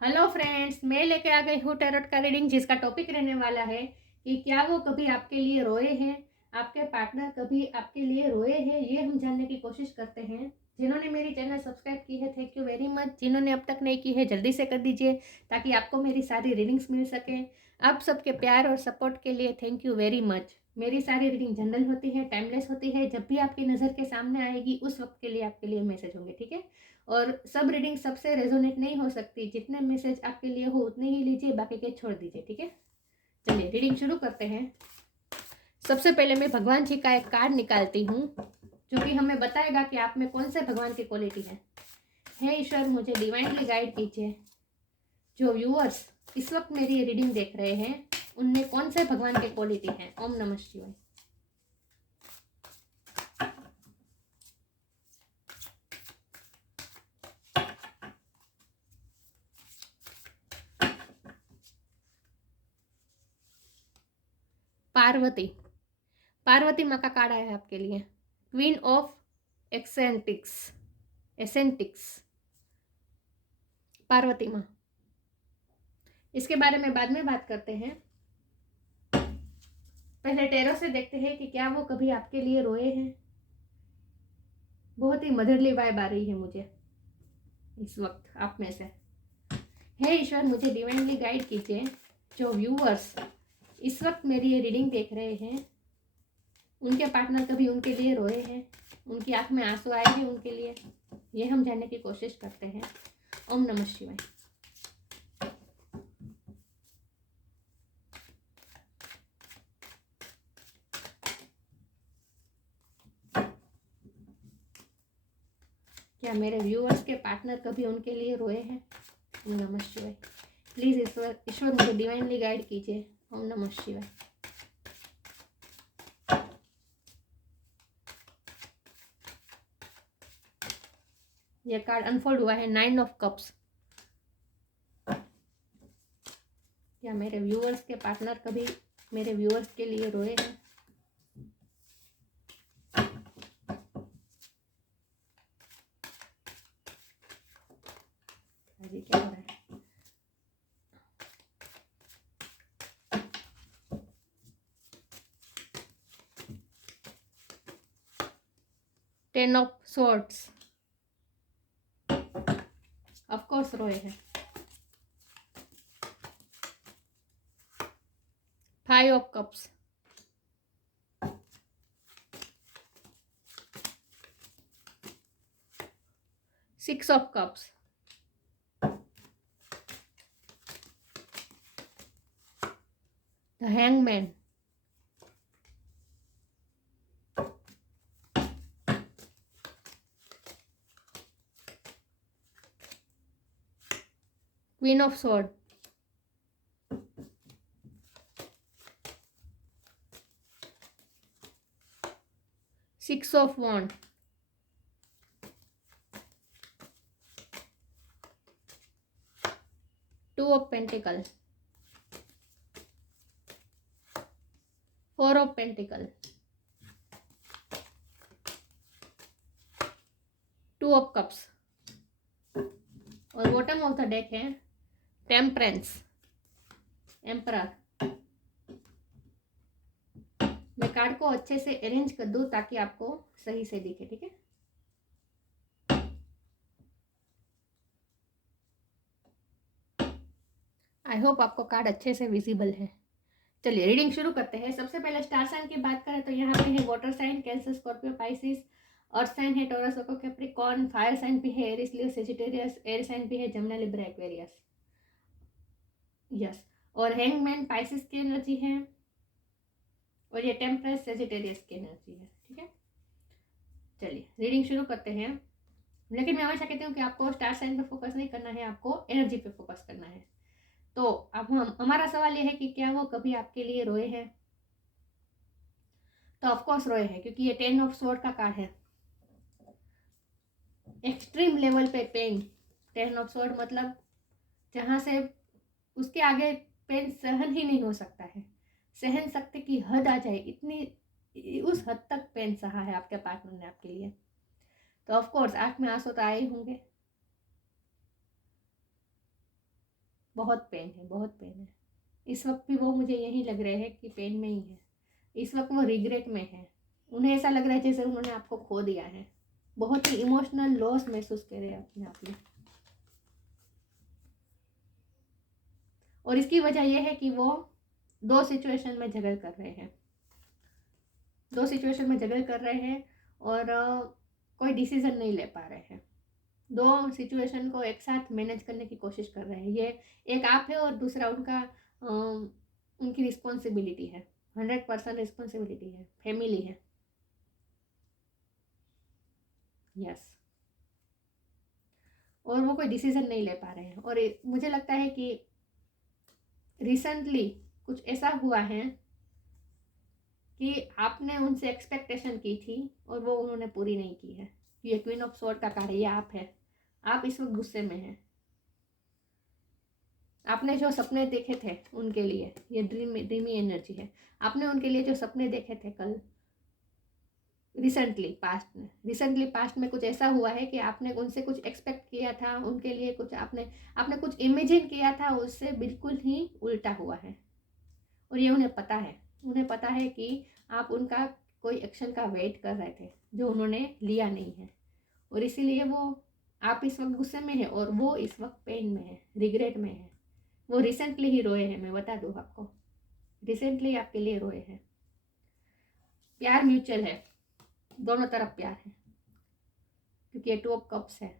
Hello friends, मैं लेके आ गई हूँ टैरोट का रीडिंग, जिसका टॉपिक रहने वाला है कि क्या वो कभी आपके लिए रोए हैं, आपके पार्टनर कभी आपके लिए रोए हैं। ये हम जानने की कोशिश करते हैं। जिन्होंने मेरी चैनल सब्सक्राइब की है, थैंक यू वेरी मच। जिन्होंने अब तक नहीं की है, जल्दी से कर दीजिए ताकि आपको मेरी सारी रीडिंग्स मिल सकें। आप सबके प्यार और सपोर्ट के लिए थैंक यू वेरी मच। मेरी सारी रीडिंग जनरल होती है, टाइमलेस होती है। जब भी आपकी नज़र के सामने आएगी उस वक्त के लिए आपके लिए मैसेज होंगे, ठीक है। और सब रीडिंग सबसे रेजोनेट नहीं हो सकती। जितने मैसेज आपके लिए हो उतने ही लीजिए, बाकी के छोड़ दीजिए, ठीक है। चलिए रीडिंग शुरू करते हैं। सबसे पहले मैं भगवान जी का एक कार्ड निकालती हूँ, जो कि हमें बताएगा कि आप में कौन से भगवान की क्वालिटी है। हे ईश्वर, मुझे डिवाइनली गाइड कीजिए। जो व्यूअर्स इस वक्त मेरी रीडिंग देख रहे हैं, उनमें कौन से भगवान की क्वालिटी है। ओम नमः शिवाय। पार्वती, पार्वती माँ का कार्ड आया है आपके लिए। क्वीन ऑफ एक्सेंटिक्स, एसेंटिक्स, पार्वती माँ। इसके बारे में बाद में बात करते हैं। पहले टेरो से देखते हैं कि क्या वो कभी आपके लिए रोए हैं। बहुत ही मदरली वाइब आ रही है मुझे इस वक्त आप में से। हे ईश्वर, मुझे डिवाइनली गाइड कीजिए। जो व्यूअर्स इस वक्त मेरी ये रीडिंग देख रहे हैं, उनके पार्टनर कभी उनके लिए रोए हैं, उनकी आंख में आंसू आए हैं उनके लिए, ये हम जानने की कोशिश करते हैं। ओम नमः शिवाय। क्या मेरे व्यूअर्स के पार्टनर कभी उनके लिए रोए हैं। ओम नमः शिवाय। प्लीज ईश्वर, ईश्वर मुझे डिवाइनली गाइड कीजिए। ओम नमः शिवाय। ये कार्ड अनफोल्ड हुआ है, 9 ऑफ कप्स। क्या मेरे व्यूअर्स के पार्टनर कभी मेरे व्यूअर्स के लिए रोए हैं। अभी क्या हो रहा है। 10 ऑफ स्वॉर्ड्स, ऑफ कोर्स रोए हैं। 5 of cups, 6 of cups, the hangman, queen of sword, 6 of wand, 2 of pentacle, 4 of pentacle, 2 of cups. और बॉटम ऑफ द डेक है टेम्परेंस, एम्परर। मैं कार्ड को अच्छे से अरेंज कर दूं ताकि आपको सही से दिखे, ठीक है। आई होप आपको कार्ड अच्छे से विजिबल है। चलिए रीडिंग शुरू करते हैं। सबसे पहले स्टार साइन की बात करें तो यहाँ पे है water sign, Cancer, Scorpio, Pisces. Earth sign है Taurus, Virgo, Capricorn. Fire sign भी है Aries, Leo, Sagittarius. Air sign भी है जमुना, लिब्रा, एक्वेरियस। यस। और हैंगमैन पाइसिस की एनर्जी है, और ये टेम्परेंस सेजिटेरियस की एनर्जी है, ठीक है। चलिए रीडिंग शुरू करते हैं। लेकिन मैं हमेशा कहती हूँ कि आपको स्टार साइन पे फोकस नहीं करना है, आपको एनर्जी पे फोकस करना है। तो अब हमारा सवाल यह है कि क्या वो कभी आपके लिए रोए हैं। तो ऑफकोर्स रोए हैं, क्योंकि ये 10 ऑफ स्वॉर्ड का कार्ड है। एक्सट्रीम लेवल पे पेन। 10 ऑफ स्वॉर्ड मतलब जहां से उसके आगे पेन सहन ही नहीं हो सकता है। सहन शक्ति की हद आ जाए, इतनी उस हद तक पेन सहा है आपके पार्टनर ने आपके लिए। तो ऑफकोर्स आंख में आंसू तो आए होंगे। बहुत पेन है, बहुत पेन है। इस वक्त भी वो मुझे यही लग रहा है कि पेन में ही है। इस वक्त वो रिग्रेट में है। उन्हें ऐसा लग रहा है जैसे उन्होंने आपको खो दिया है। बहुत ही इमोशनल लॉस महसूस कर रहे हैं अपने आप में। और इसकी वजह यह है कि वो दो सिचुएशन में जगल कर रहे हैं, दो सिचुएशन में जगल कर रहे हैं और कोई डिसीजन नहीं ले पा रहे हैं। दो सिचुएशन को एक साथ मैनेज करने की कोशिश कर रहे हैं। ये एक आप है और दूसरा उनका उनकी रिस्पॉन्सिबिलिटी है, 100% रिस्पॉन्सिबिलिटी है, फैमिली है। यस। और वो कोई डिसीजन नहीं ले पा रहे हैं। और मुझे लगता है कि रिसेंटली कुछ ऐसा हुआ है कि आपने उनसे एक्सपेक्टेशन की थी और वो उन्होंने पूरी नहीं की है। ये क्वीन ऑफ स्वॉर्ड का कार्ड, ये आप है। आप इस वक्त गुस्से में हैं। आपने जो सपने देखे थे उनके लिए, ये ड्रीमी एनर्जी है। आपने उनके लिए जो सपने देखे थे कल, रिसेंटली पास्ट में कुछ ऐसा हुआ है कि आपने उनसे कुछ एक्सपेक्ट किया था, उनके लिए कुछ आपने कुछ इमेजिन किया था, उससे बिल्कुल ही उल्टा हुआ है। और ये उन्हें पता है कि आप उनका कोई एक्शन का वेट कर रहे थे जो उन्होंने लिया नहीं है। और इसीलिए वो आप इस वक्त गुस्से में है और वो इस वक्त पेन में है, रिग्रेट में है। वो रिसेंटली ही रोए हैं, मैं बता दूँ आपको, रिसेंटली आपके लिए रोए हैं। प्यार म्यूचुअल है, दोनों तरफ प्यार है, क्योंकि ये 2 ऑफ कप्स है।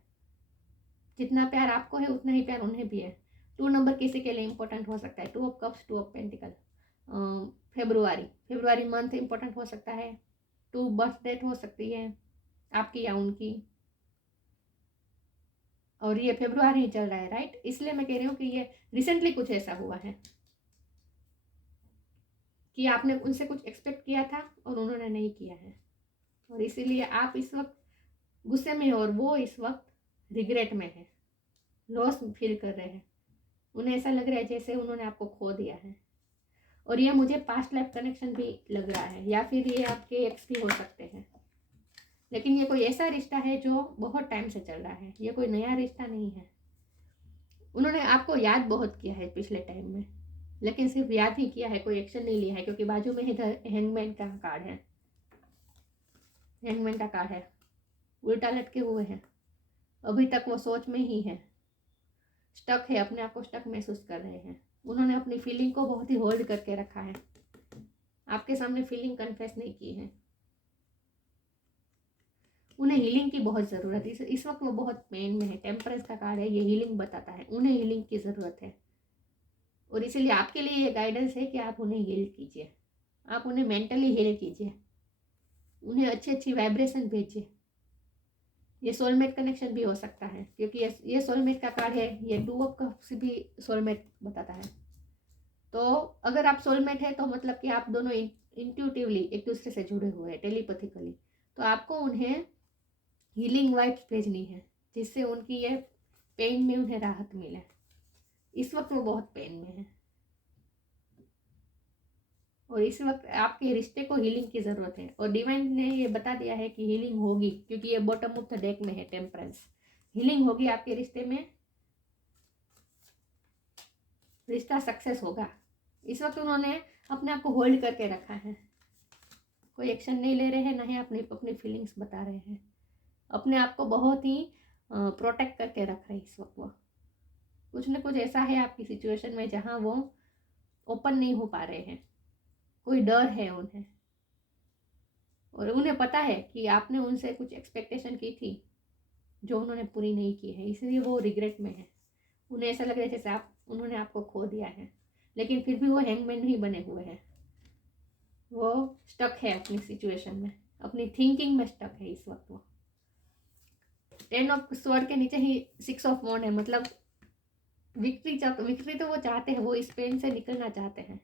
जितना प्यार आपको है उतना ही प्यार उन्हें भी है। 2 नंबर किसी के लिए इंपॉर्टेंट हो सकता है। 2 of cups, 2 of pentacle. February month important हो सकता है। 2 बर्थ डेट हो सकती है आपकी या उनकी। और ये फेब्रुआरी ही चल रहा है, राइट। इसलिए मैं कह रही हूँ कि ये रिसेंटली कुछ ऐसा हुआ है कि आपने उनसे कुछ एक्सपेक्ट किया था और उन्होंने नहीं किया है। और इसीलिए आप इस वक्त गुस्से में हो और वो इस वक्त रिग्रेट में है, लॉस फील कर रहे हैं। उन्हें ऐसा लग रहा है जैसे उन्होंने आपको खो दिया है। और ये मुझे पास्ट लाइफ कनेक्शन भी लग रहा है, या फिर ये आपके एक्स भी हो सकते हैं। लेकिन ये कोई ऐसा रिश्ता है जो बहुत टाइम से चल रहा है, ये कोई नया रिश्ता नहीं है। उन्होंने आपको याद बहुत किया है पिछले टाइम में, लेकिन सिर्फ याद ही किया है, कोई एक्शन नहीं लिया है। क्योंकि बाजू में इधर हैंगमैन का कार्ड है, हैंगमैन का कार्ड है, उल्टा लटके हुए हैं। अभी तक वो सोच में ही है, स्टक है, अपने आप को स्टक महसूस कर रहे हैं। उन्होंने अपनी फीलिंग को बहुत ही होल्ड करके रखा है, आपके सामने फीलिंग कन्फेस नहीं की है। उन्हें हीलिंग की बहुत ज़रूरत है। इस वक्त वो बहुत पेन में है। टेम्परेंस का कार्ड है, ये हीलिंग बताता है। उन्हें हीलिंग की ज़रूरत है और इसीलिए आपके लिए ये गाइडेंस है कि आप उन्हें हील कीजिए, आप उन्हें मेंटली हील कीजिए, उन्हें अच्छी अच्छी वाइब्रेशन भेजिए। ये सोलमेट कनेक्शन भी हो सकता है, क्योंकि ये सोलमेट का कार्ड है। ये 2 ऑफ कप्स भी सोलमेट बताता है। तो अगर आप सोलमेट है तो मतलब कि आप दोनों इंट्यूटिवली एक दूसरे से जुड़े हुए हैं, टेलीपैथिकली। तो आपको उन्हें हीलिंग वाइब्स भेजनी है, जिससे उनकी ये पेन में उन्हें राहत मिले। इस वक्त वो बहुत पेन में है और इस वक्त आपके रिश्ते को हीलिंग की ज़रूरत है। और डिवाइन ने ये बता दिया है कि हीलिंग होगी, क्योंकि ये बॉटम ऑफ द डेक में है टेम्परेंस। हीलिंग होगी आपके रिश्ते में, रिश्ता सक्सेस होगा। इस वक्त उन्होंने अपने आप को होल्ड करके रखा है, कोई एक्शन नहीं ले रहे हैं, ना ही अपनी अपनी फीलिंग्स बता रहे हैं। अपने आप को बहुत ही प्रोटेक्ट करके रख रहे हैं इस वक्त। वो कुछ ना कुछ ऐसा है आपकी सिचुएशन में जहाँ वो ओपन नहीं हो पा रहे हैं, कोई डर है उन्हें। और उन्हें पता है कि आपने उनसे कुछ एक्सपेक्टेशन की थी जो उन्होंने पूरी नहीं की है, इसलिए वो रिग्रेट में है। उन्हें ऐसा लग रहा है जैसे उन्होंने आपको खो दिया है, लेकिन फिर भी वो हैंगमैन ही बने हुए हैं। वो स्टक है अपनी सिचुएशन में, अपनी थिंकिंग में स्टक है इस वक्त। वो 10 ऑफ स्वॉर्ड के नीचे ही 6 ऑफ वॉन्ड है, मतलब विक्ट्री तो वो चाहते हैं, वो इस पेन से निकलना चाहते हैं,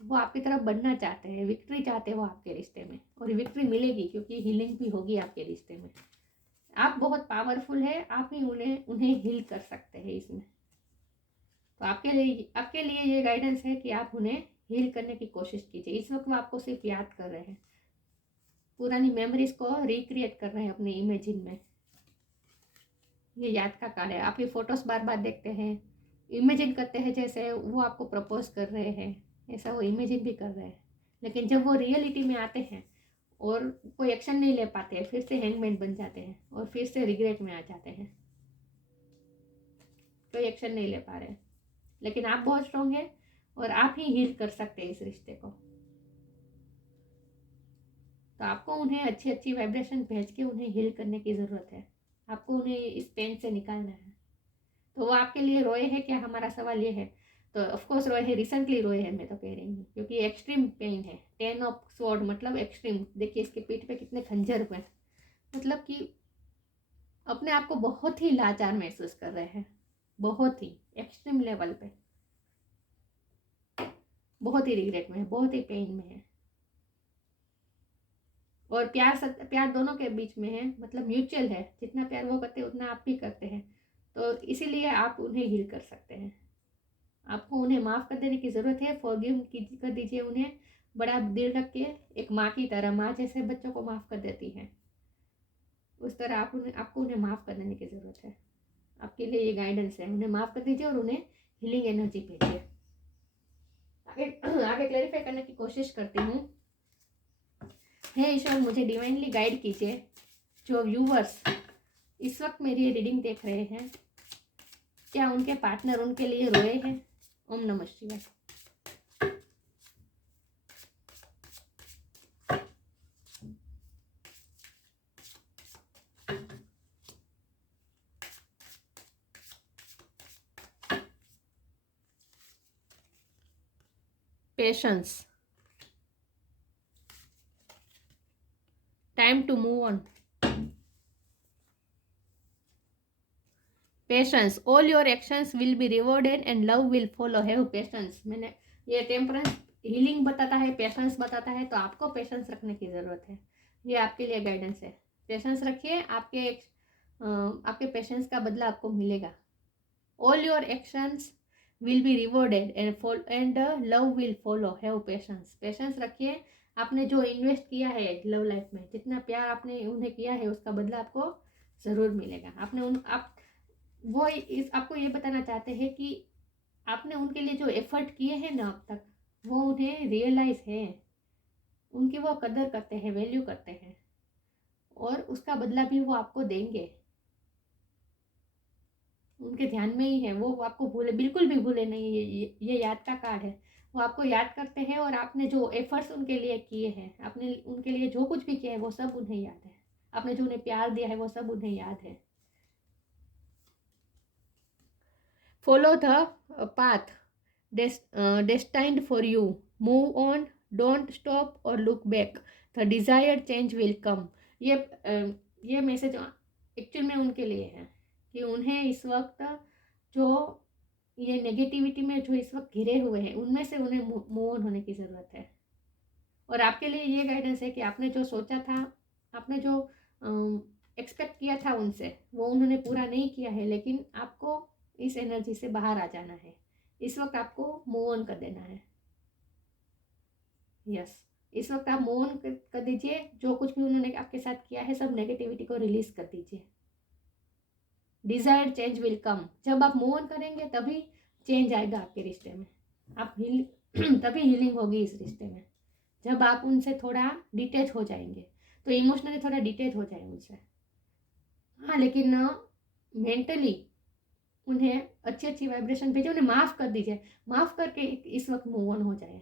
वो आपकी तरफ बढ़ना चाहते हैं, विक्ट्री चाहते हैं वो आपके रिश्ते में। और विक्ट्री मिलेगी क्योंकि हीलिंग भी होगी आपके रिश्ते में। आप बहुत पावरफुल है, आप ही उन्हें हील कर सकते हैं इसमें। तो आपके लिए ये गाइडेंस है कि आप उन्हें हील करने की कोशिश कीजिए। इस वक्त वो आपको सिर्फ याद कर रहे हैं, पुरानी मेमोरीज को रिक्रिएट कर रहे हैं अपने इमेजिन में। ये याद का कार्ड है। आप ये फोटोज बार बार देखते हैं, इमेजिन करते हैं जैसे वो आपको प्रपोज कर रहे हैं, ऐसा वो इमेजिन भी कर रहे हैं, लेकिन जब वो रियलिटी में आते हैं और कोई एक्शन नहीं ले पाते, फिर से हैंगमैन बन जाते हैं और फिर से रिग्रेट में आ जाते हैं, कोई एक्शन नहीं ले पा रहे। लेकिन आप बहुत स्ट्रांग हैं और आप ही हील कर सकते हैं इस रिश्ते को। तो आपको उन्हें अच्छी अच्छी वाइब्रेशन भेज के उन्हें हील करने की ज़रूरत है। आपको उन्हें इस पेन से निकालना है। तो वो आपके लिए रोए है क्या, हमारा सवाल ये है। तो ऑफकोर्स रोए है, रिसेंटली रोए है, मैं तो कह रही हूँ, क्योंकि एक्सट्रीम पेन है। 10 ऑफ स्वॉर्ड मतलब एक्सट्रीम। देखिए इसके पीठ पे कितने खंजर हुए, मतलब कि अपने आप को बहुत ही लाचार महसूस कर रहे हैं, बहुत ही एक्सट्रीम लेवल पे, बहुत ही रिग्रेट में है, बहुत ही पेन में है। और प्यार दोनों के बीच में है, मतलब म्यूचुअल है। जितना प्यार वो करते हैं उतना आप भी करते हैं, तो इसीलिए आप उन्हें हील कर सकते हैं। आपको उन्हें माफ़ कर देने की ज़रूरत है। फॉरगिव कर दीजिए उन्हें, बड़ा दिल रख के, एक माँ की तरह। माँ जैसे बच्चों को माफ़ कर देती है, उस तरह आपको उन्हें माफ़ कर देने की ज़रूरत है। आपके लिए ये गाइडेंस है, उन्हें माफ़ कर दीजिए और उन्हें हीलिंग एनर्जी भेजिए। आगे क्लैरिफाई करने की कोशिश करती हूँ। हे ईश्वर, मुझे डिवाइनली गाइड कीजिए। जो व्यूवर्स इस वक्त मेरी रीडिंग देख रहे हैं, क्या उनके पार्टनर उनके लिए रोए हैं? ओम नमः शिवाय। Patience, time to move on. Patience, all your actions will be rewarded and love will follow. Have patience. मैंने ये टेम्परेंस हीलिंग बताता है, पेशेंस बताता है, तो आपको पेशेंस रखने की ज़रूरत है। ये आपके लिए गाइडेंस है। पेशेंस रखिए, आपके पेशेंस का बदला आपको मिलेगा। All your actions will be rewarded and love will follow. Have patience. Patience रखिए। आपने जो इन्वेस्ट किया है लव लाइफ में, जितना प्यार आपने उन्हें किया है, उसका बदला आपको ज़रूर मिलेगा। आपको ये बताना चाहते हैं कि आपने उनके लिए जो एफर्ट किए हैं ना अब तक, वो उन्हें रियलाइज है, उनकी वो कदर करते हैं, वैल्यू करते हैं, और उसका बदला भी वो आपको देंगे। उनके ध्यान में ही है वो आपको बिल्कुल भी भूले नहीं। ये याद का कार्ड है। वो आपको याद करते हैं और आपने जो एफर्ट्स उनके लिए किए हैं, आपने उनके लिए जो कुछ भी किया है, वो सब उन्हें याद है। आपने जो उन्हें प्यार दिया है, वो सब उन्हें याद है। Follow the path destined for you. Move on, don't stop or look back. The desired change will come. ये मैसेज एक्चुअल में उनके लिए है कि उन्हें इस वक्त जो ये नेगेटिविटी में जो इस वक्त घिरे हुए हैं, उनमें से उन्हें मूव ऑन होने की ज़रूरत है। और आपके लिए ये गाइडेंस है कि आपने जो सोचा था, आपने जो एक्सपेक्ट किया था उनसे, वो उन्होंने पूरा नहीं किया है, लेकिन आपको इस एनर्जी से बाहर आ जाना है। इस वक्त आपको मूव ऑन कर देना है। यस, इस वक्त आप मूव ऑन कर दीजिए। जो कुछ भी उन्होंने आपके साथ किया है, सब नेगेटिविटी को रिलीज कर दीजिए। Desired change will come. जब आप मूव ऑन करेंगे तभी चेंज आएगा आपके रिश्ते में। तभी हीलिंग होगी इस रिश्ते में। जब आप उनसे थोड़ा डिटेच हो जाएंगे, तो इमोशनली थोड़ा डिटेच हो जाए उनसे, हाँ, लेकिन मेंटली उन्हें अच्छी अच्छी वाइब्रेशन भेजे, उन्हें माफ़ कर दीजिए। माफ़ करके इस वक्त मूव ऑन हो जाए।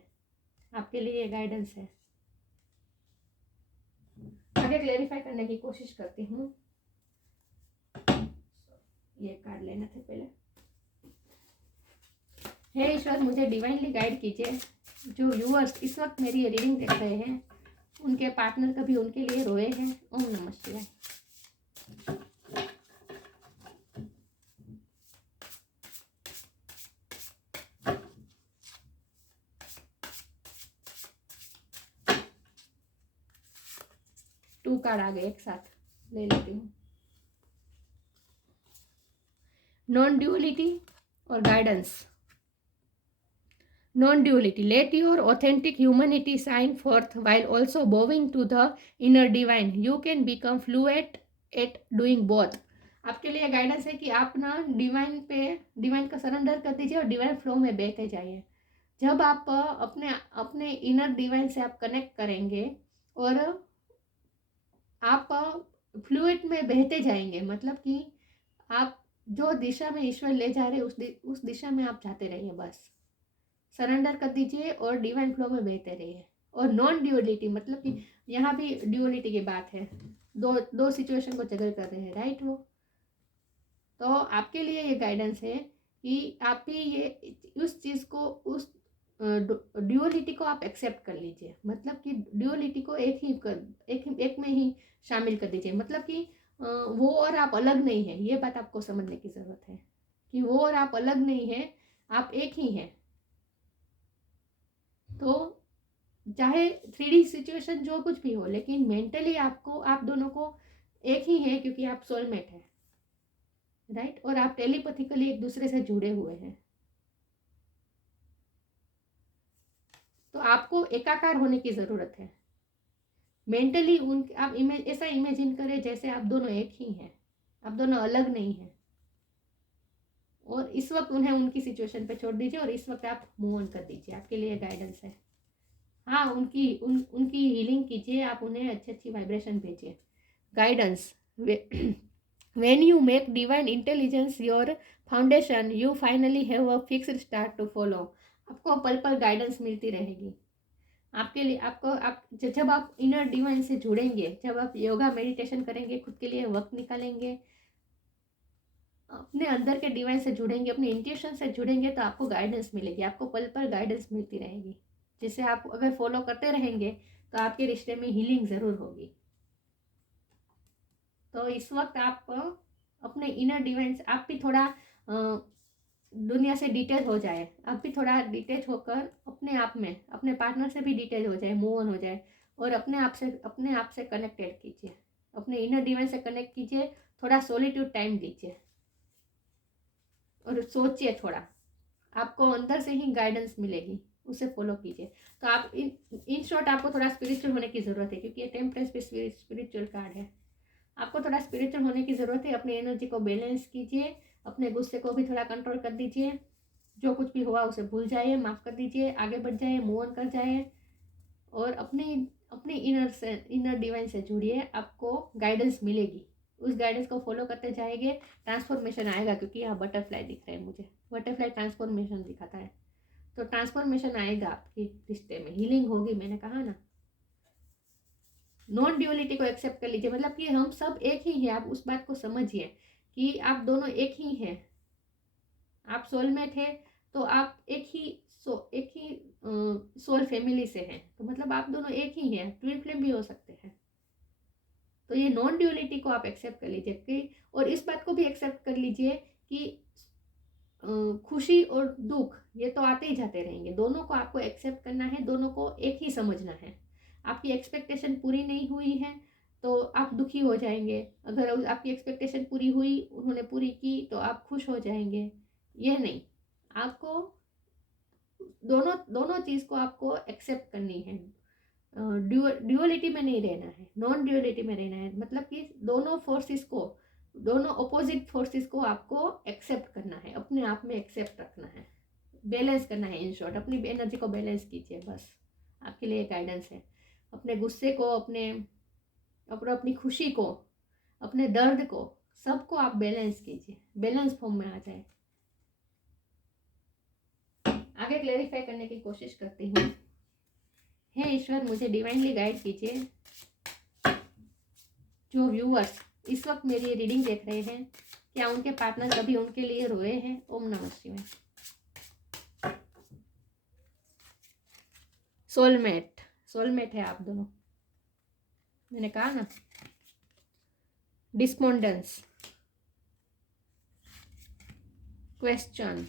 आपके लिए ये गाइडेंस है। आगे क्लेरिफाई करने की कोशिश करती हूँ। ये कार्ड लेना था पहले। हे ईश्वर, मुझे डिवाइनली गाइड कीजिए। जो व्यूअर्स इस वक्त मेरी ये रीडिंग देख रहे हैं, उनके पार्टनर कभी उनके लिए रोए हैं। ओम नमः शिवाय। टू कार्ड आ गए एक साथ, ले लेती हूँ। नॉन ड्यूअलिटी और guidance. Non-duality. Let your authentic humanity shine forth while also bowing to the inner divine. You can become fluent at doing both. आपके लिए गाइडेंस है कि आप ना डिवाइन का सरेंडर कर दीजिए और डिवाइन फ्लो में बहते जाइए। जब आप अपने अपने इनर डिवाइन से आप कनेक्ट करेंगे और आप फ्लूइड में बहते जाएंगे, मतलब कि आप जो दिशा में ईश्वर ले जा रहे हैं उस दिशा में आप जाते रहिए। बस सरेंडर कर दीजिए और डिवाइन फ्लो में बहते रहिए। और नॉन ड्यूअलिटी, मतलब कि यहाँ भी ड्यूअलिटी की बात है, दो सिचुएशन को जगह कर रहे हैं, राइट। वो तो आपके लिए ये गाइडेंस है कि आप भी ये उस चीज़ को, उस ड्यूअलिटी को आप एक्सेप्ट कर लीजिए। मतलब कि ड्यूअलिटी को एक में ही शामिल कर दीजिए। मतलब कि वो और आप अलग नहीं है, ये बात आपको समझने की ज़रूरत है कि वो और आप अलग नहीं है, आप एक ही हैं। तो चाहे 3D सिचुएशन जो कुछ भी हो, लेकिन मेंटली आपको, आप दोनों को एक ही है, क्योंकि आप सोलमेट हैं, राइट। और आप टेलीपैथिकली एक दूसरे से जुड़े हुए हैं। तो आपको एकाकार होने की ज़रूरत है मेंटली। आप ऐसा इमेजिन करें जैसे आप दोनों एक ही हैं, आप दोनों अलग नहीं हैं। और इस वक्त उन्हें उनकी सिचुएशन पे छोड़ दीजिए और इस वक्त आप मूव ऑन कर दीजिए। आपके लिए गाइडेंस है। हाँ, उनकी हीलिंग कीजिए, आप उन्हें अच्छी अच्छी वाइब्रेशन भेजिए। Guidance, when you make divine intelligence your foundation, you finally have a fixed start to follow। आपको पल पल गाइडेंस मिलती रहेगी आपके लिए। आप जब आप इनर डिवाइन से जुड़ेंगे, जब आप योगा मेडिटेशन करेंगे, खुद के लिए वक्त निकालेंगे, अपने अंदर के डिवाइन से जुड़ेंगे, अपने इंट्यूशन से जुड़ेंगे, तो आपको गाइडेंस मिलेगी। आपको पल पल गाइडेंस मिलती रहेगी, जिसे आप अगर फॉलो करते रहेंगे तो आपके रिश्ते में हीलिंग ज़रूर होगी। तो इस वक्त आप अपने इनर डिवाइन से, आप भी थोड़ा दुनिया से डिटेच हो जाए, आप भी थोड़ा डिटेच होकर अपने आप में, अपने पार्टनर से भी डिटेच हो जाए, मूव ऑन हो जाए और अपने आप से कनेक्टेड कीजिए, अपने इनर डिवाइन से कनेक्ट कीजिए। थोड़ा सॉलिट्यूड टाइम दीजिए और सोचिए थोड़ा, आपको अंदर से ही गाइडेंस मिलेगी, उसे फॉलो कीजिए। तो आप इन शॉर्ट आपको थोड़ा स्पिरिचुअल होने की ज़रूरत है, क्योंकि ये टेम्परेंस पे स्पिरिचुअल कार्ड है। आपको थोड़ा स्पिरिचुअल होने की ज़रूरत है। अपनी एनर्जी को बैलेंस कीजिए, अपने गुस्से को भी थोड़ा कंट्रोल कर दीजिए। जो कुछ भी हुआ उसे भूल जाइए, माफ़ कर दीजिए, आगे बढ़ जाइए, मूव ऑन कर जाइए और अपने इनर डिवाइन से जुड़िए। आपको गाइडेंस मिलेगी, उस गाइडेंस को फॉलो करते जाएंगे, ट्रांसफॉर्मेशन आएगा। क्योंकि यहाँ बटरफ्लाई दिख रहा है मुझे, बटरफ्लाई ट्रांसफॉर्मेशन दिखाता है। तो ट्रांसफॉर्मेशन आएगा आपके रिश्ते में, हीलिंग होगी, मैंने कहा ना। नॉन ड्यूअलिटी को एक्सेप्ट कर लीजिए, मतलब कि हम सब एक ही हैं। आप उस बात को समझिए कि आप दोनों एक ही हैं। आप सोलमेट है तो आप एक ही सोल फैमिली से हैं, तो मतलब आप दोनों एक ही हैं। ट्विन फ्लेम भी हो सकते हैं। तो ये नॉन ड्यूअलिटी को आप एक्सेप्ट कर लीजिए कि, और इस बात को भी एक्सेप्ट कर लीजिए कि खुशी और दुख ये तो आते ही जाते रहेंगे। दोनों को आपको एक्सेप्ट करना है, दोनों को एक ही समझना है। आपकी एक्सपेक्टेशन पूरी नहीं हुई है तो आप दुखी हो जाएंगे, अगर आपकी एक्सपेक्टेशन पूरी हुई, उन्होंने पूरी की, तो आप खुश हो जाएंगे। यह नहीं, आपको दोनों चीज़ को आपको एक्सेप्ट करनी है। ड्यूअलिटी में नहीं रहना है, नॉन ड्यूअलिटी में रहना है। मतलब कि दोनों अपोजिट फोर्सेस को आपको एक्सेप्ट करना है, अपने आप में एक्सेप्ट रखना है, बैलेंस करना है। इन शॉर्ट, अपनी एनर्जी को बैलेंस कीजिए। बस आपके लिए गाइडेंस है। अपने गुस्से को, अपनी खुशी को, अपने दर्द को, सबको आप बैलेंस कीजिए, बैलेंस फॉर्म में आ जाए। आगे क्लेरिफाई करने की कोशिश करती हूँ। हे ईश्वर, मुझे डिवाइनली गाइड कीजिए। जो व्यूअर्स इस वक्त मेरी रीडिंग देख रहे हैं, क्या उनके पार्टनर कभी उनके लिए रोए हैं? ओम नमः शिवाय। सोलमेट है आप दोनों, मैंने कहा ना। डिस्पोंडेंस, क्वेश्चन,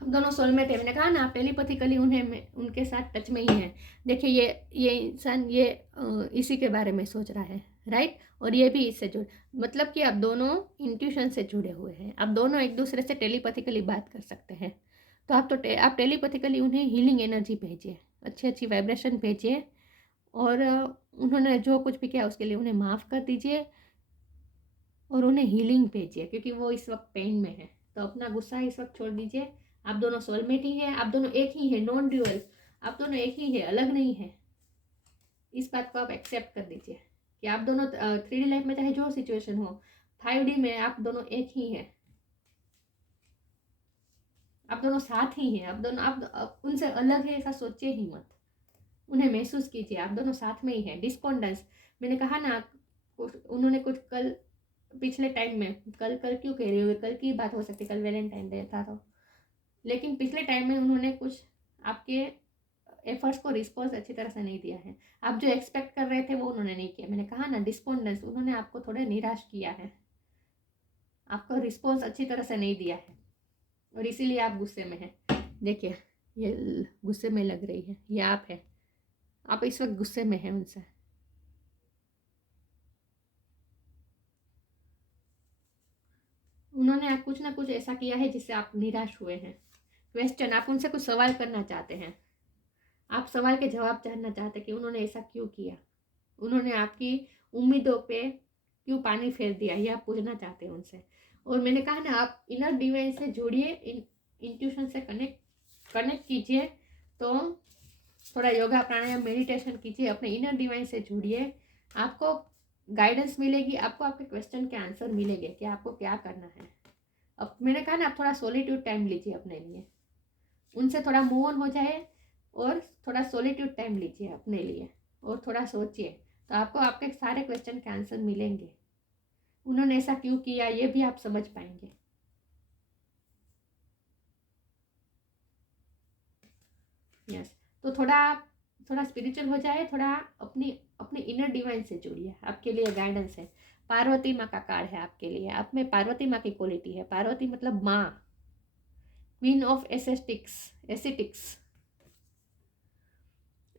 हम दोनों सोलमेट है, मैंने कहा ना। टेलीपैथिकली उनके साथ टच में ही है। देखिए ये इंसान ये इसी के बारे में सोच रहा है, राइट। और ये भी इससे जुड़, मतलब कि आप दोनों इंट्यूशन से जुड़े हुए हैं। आप दोनों एक दूसरे से टेलीपैथिकली बात कर सकते हैं। तो आप टेलीपैथिकली उन्हें हीलिंग एनर्जी भेजिए, अच्छी अच्छी वाइब्रेशन भेजिए, और उन्होंने जो कुछ भी किया उसके लिए उन्हें माफ़ कर दीजिए। और उन्हें हीलिंग भेजिए, क्योंकि वो इस वक्त पेन में है। तो अपना गुस्सा इस वक्त छोड़ दीजिए। आप दोनों सोलमेट ही हैं, आप दोनों एक ही हैं, नॉन ड्यूअल, आप दोनों एक ही है, अलग नहीं है। इस बात को आप एक्सेप्ट कर दीजिए कि आप दोनों 3D लाइफ में चाहे जो सिचुएशन हो, 5D में आप दोनों एक ही हैं, आप दोनों साथ ही हैं। आप दोनों आप उनसे अलग है ऐसा सोचिए ही मत, उन्हें महसूस कीजिए, आप दोनों साथ में ही हैं। डिस्कॉर्डेंस, मैंने कहा ना, उन्होंने कुछ कल पिछले टाइम में, कल क्यों कह रही हो, कल की बात हो सकती है, कल वैलेंटाइन डे था तो, लेकिन पिछले टाइम में उन्होंने कुछ आपके एफर्ट्स को रिस्पॉन्स अच्छी तरह से नहीं दिया है। आप जो एक्सपेक्ट कर रहे थे वो उन्होंने नहीं किया। मैंने कहा ना, डिस्कॉर्डेंस, उन्होंने आपको थोड़े निराश किया है, आपको रिस्पॉन्स अच्छी तरह से नहीं दिया है, और इसीलिए आप गुस्से में हैं। देखिए, ये गुस्से में लग रही है, ये आप है, आप इस वक्त गुस्से में हैं उनसे। उन्होंने आप कुछ ना कुछ ऐसा किया है जिससे आप निराश हुए हैं। क्वेश्चन, आप उनसे कुछ सवाल करना चाहते हैं, आप सवाल के जवाब जानना चाहते हैं कि उन्होंने ऐसा क्यों किया, उन्होंने आपकी उम्मीदों पे क्यों पानी फेर दिया, ये आप पूछना चाहते हैं उनसे। और मैंने कहा ना, आप इनर डिवाइन से जुड़िए, इंट्यूशन से कनेक्ट कीजिए। तो थोड़ा योगा प्राणायाम मेडिटेशन कीजिए, अपने इनर डिवाइन से जुड़िए, आपको गाइडेंस मिलेगी, आपको आपके क्वेश्चन के आंसर मिलेंगे कि आपको क्या करना है। अब मैंने कहा ना, आप थोड़ा सॉलिट्यूड टाइम लीजिए अपने लिए, उनसे थोड़ा मूव ऑन हो जाए और थोड़ा सॉलिट्यूड टाइम लीजिए अपने लिए और थोड़ा सोचिए, तो आपको आपके सारे क्वेश्चन के आंसर मिलेंगे। उन्होंने ऐसा क्यों किया ये भी आप समझ पाएंगे। यस, तो थोड़ा स्पिरिचुअल हो जाए, थोड़ा अपनी इनर डिवाइन से जुड़िए, आपके लिए गाइडेंस है। पार्वती माँ का कार्ड है आपके लिए, आप में पार्वती माँ की क्वालिटी है। पार्वती मतलब माँ, queen of ascetics,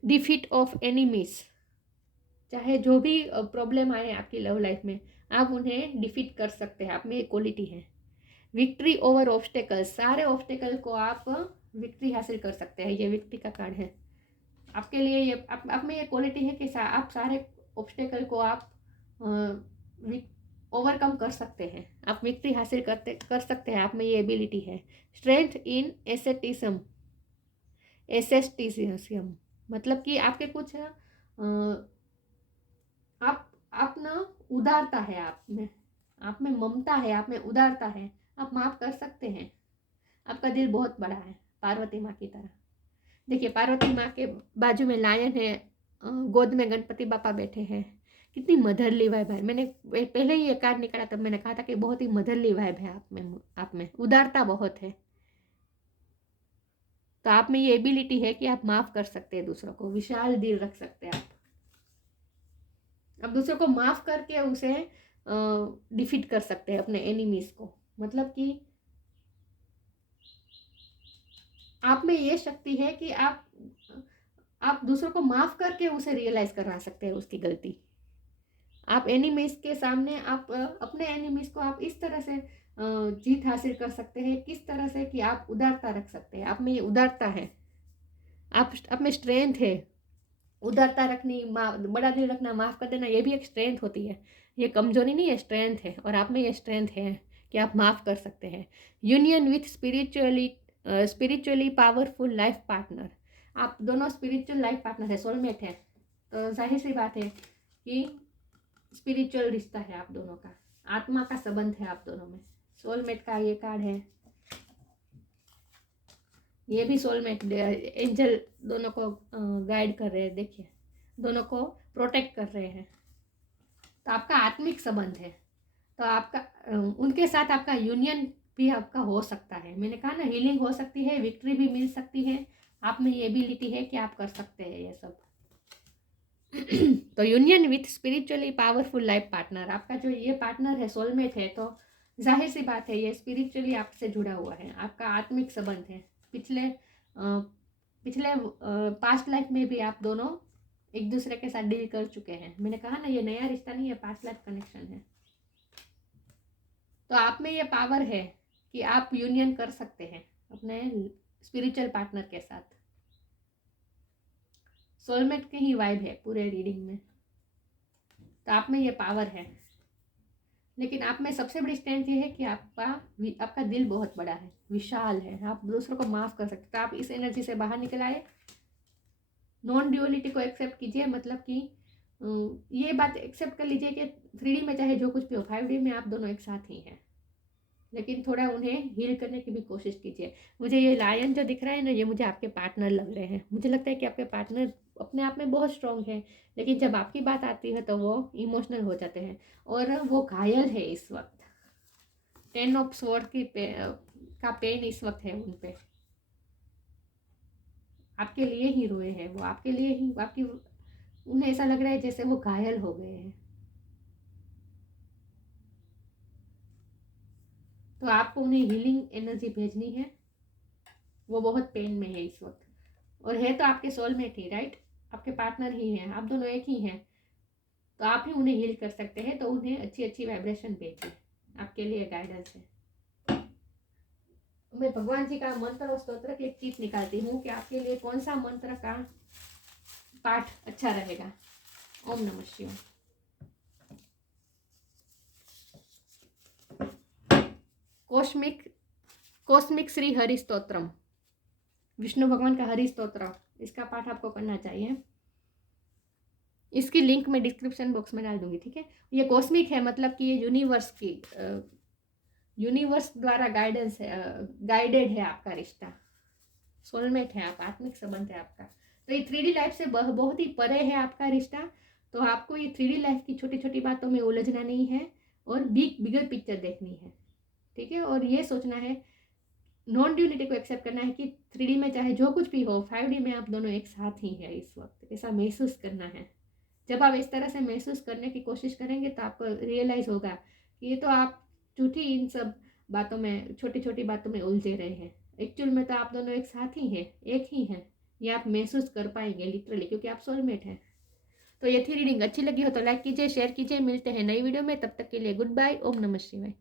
defeat of enemies. चाहे जो भी प्रॉब्लम आए आपकी लव लाइफ में, आप उन्हें डिफीट कर सकते हैं, आप में ये क्वालिटी है। विक्ट्री ओवर ऑब्स्टेकल, सारे ऑब्स्टेकल को आप विक्ट्री हासिल कर सकते हैं, ये विक्ट्री का कार्ड है आपके लिए। ये आप में ये क्वालिटी है कि आप सारे ऑब्स्टेकल को आप ओवरकम कर सकते हैं, आप विक्ट्री हासिल कर सकते हैं, आप में ये एबिलिटी है। स्ट्रेंथ इन एसेस्टिसियम, मतलब कि आपके कुछ आप ना उदारता है आप में ममता है, आप में उदारता है, आप माफ कर सकते हैं, आपका दिल बहुत बड़ा है पार्वती माँ की तरह। देखिए, पार्वती माँ के बाजू में लायन है, गोद में गणपति बापा बैठे हैं, कितनी मदरली वाइब है। मैंने पहले ही ये कार्ड निकाला तब मैंने कहा था कि बहुत ही मदरली वाइब है आप में उदारता बहुत है। तो आप में ये एबिलिटी है कि आप माफ कर सकते हैं दूसरों को, विशाल दिल रख सकते हैं आप दूसरों को माफ करके उसे डिफीट कर सकते हैं, अपने एनिमीज को। मतलब कि आप में ये शक्ति है कि आप दूसरों को माफ करके उसे रियलाइज करवा सकते हैं उसकी गलती। आप एनिमीज के सामने आप अपने एनिमीज को आप इस तरह से जीत हासिल कर सकते हैं, किस तरह से कि आप उदारता रख सकते हैं, आप में ये उदारता है, आप में स्ट्रेंथ है। उदारता रखनी, बड़ा दिल रखना, माफ कर देना, ये भी एक स्ट्रेंथ होती है, ये कमजोरी नहीं है, स्ट्रेंथ है। और आप में ये स्ट्रेंथ है कि आप माफ कर सकते हैं। Union with spiritually powerful life partner, आप दोनों स्पिरिचुअल लाइफ पार्टनर है, सोलमेट है। तो जाहिर सी बात है कि स्पिरिचुअल रिश्ता है आप दोनों का, आत्मा का संबंध है आप दोनों में। सोलमेट का ये कार्ड है, ये भी सोलमेट एंजल दोनों को गाइड कर रहे हैं, देखिए दोनों को प्रोटेक्ट कर रहे हैं। तो आपका आत्मिक संबंध है, तो आपका उनके साथ आपका यूनियन भी आपका हो सकता है। मैंने कहा ना, हीलिंग हो सकती है, विक्ट्री भी मिल सकती है, आप में ये एबिलिटी है कि आप कर सकते हैं ये सब। तो union with spiritually powerful life partner, आपका जो ये पार्टनर है, सोलमेट है, तो जाहिर सी बात है ये स्पिरिचुअली आपसे जुड़ा हुआ है, आपका आत्मिक संबंध है। पिछले पास्ट लाइफ में भी आप दोनों एक दूसरे के साथ डील कर चुके हैं। मैंने कहा ना, ये नया रिश्ता नहीं है, पास्ट लाइफ कनेक्शन है। तो आप में ये पावर है कि आप यूनियन कर सकते हैं अपने स्पिरिचुअल पार्टनर के साथ। सोलमेट की ही वाइब है पूरे रीडिंग में, तो आप में ये पावर है। लेकिन आप में सबसे बड़ी स्ट्रेंथ ये है कि आपका दिल बहुत बड़ा है, विशाल है, आप दूसरों को माफ़ कर सकते हैं। तो आप इस एनर्जी से बाहर निकल आए। नॉन ड्यूअलिटी को एक्सेप्ट कीजिए, मतलब कि ये बात एक्सेप्ट कर लीजिए कि 3D में चाहे जो कुछ भी हो, 5D में आप दोनों एक साथ ही हैं, लेकिन थोड़ा उन्हें हील करने की भी कोशिश कीजिए। मुझे ये लायन जो दिख रहा है ना, ये मुझे आपके पार्टनर लग रहे हैं। मुझे लगता है कि आपके पार्टनर अपने आप में बहुत स्ट्रांग है, लेकिन जब आपकी बात आती है तो वो इमोशनल हो जाते हैं और वो घायल है इस वक्त। 10 ऑफ स्वॉर्ड का पेन इस वक्त है उन पे। आपके लिए ही रोए हैं वो, आपके लिए ही, आपकी, उन्हें ऐसा लग रहा है जैसे वो घायल हो गए हैं। तो आपको उन्हें हीलिंग एनर्जी भेजनी है। वो बहुत पेन में है इस वक्त, और है तो आपके सोलमेट ही, राइट, आपके पार्टनर ही हैं, आप दोनों एक ही हैं, तो आप ही उन्हें हील कर सकते हैं। तो उन्हें अच्छी अच्छी वाइब्रेशन भेजिए, आपके लिए गाइडेंस है। मैं भगवान जी का मंत्र और स्तोत्र की एक टिप निकालती हूँ कि आपके लिए कौन सा मंत्र का पाठ अच्छा रहेगा। ओम नमः शिवाय। कॉस्मिक कॉस्मिक श्री हरि स्तोत्रम, विष्णु भगवान का हरि स्तोत्र, इसका पाठ आपको करना चाहिए। इसकी लिंक मैं डिस्क्रिप्शन बॉक्स में डाल दूंगी, ठीक है। ये कॉस्मिक है, मतलब कि ये यूनिवर्स द्वारा गाइडेंस है, गाइडेड है आपका रिश्ता, सोलमेट है आप, आत्मिक संबंध है आपका। तो ये 3D लाइफ से बहुत ही परे है आपका रिश्ता। तो आपको ये 3D लाइफ की छोटी छोटी बातों में उलझना नहीं है और बिगर पिक्चर देखनी है, ठीक है। और ये सोचना है, नॉन ड्यूलिटी को एक्सेप्ट करना है कि 3D में चाहे जो कुछ भी हो, 5D में आप दोनों एक साथ ही है इस वक्त, ऐसा महसूस करना है। जब आप इस तरह से महसूस करने की कोशिश करेंगे तो आपको रियलाइज़ होगा कि ये तो आप झूठी इन सब बातों में, छोटी छोटी बातों में उलझे रहे हैं। एक्चुअल में तो आप दोनों एक साथ ही हैं, एक ही हैं। ये आप महसूस कर पाएंगे लिटरली, क्योंकि आप सोलमेट हैं। तो ये थी रीडिंग, अच्छी लगी हो तो लाइक कीजिए, शेयर कीजिए। मिलते हैं नई वीडियो में, तब तक के लिए गुड बाय। ओम नमः शिवाय।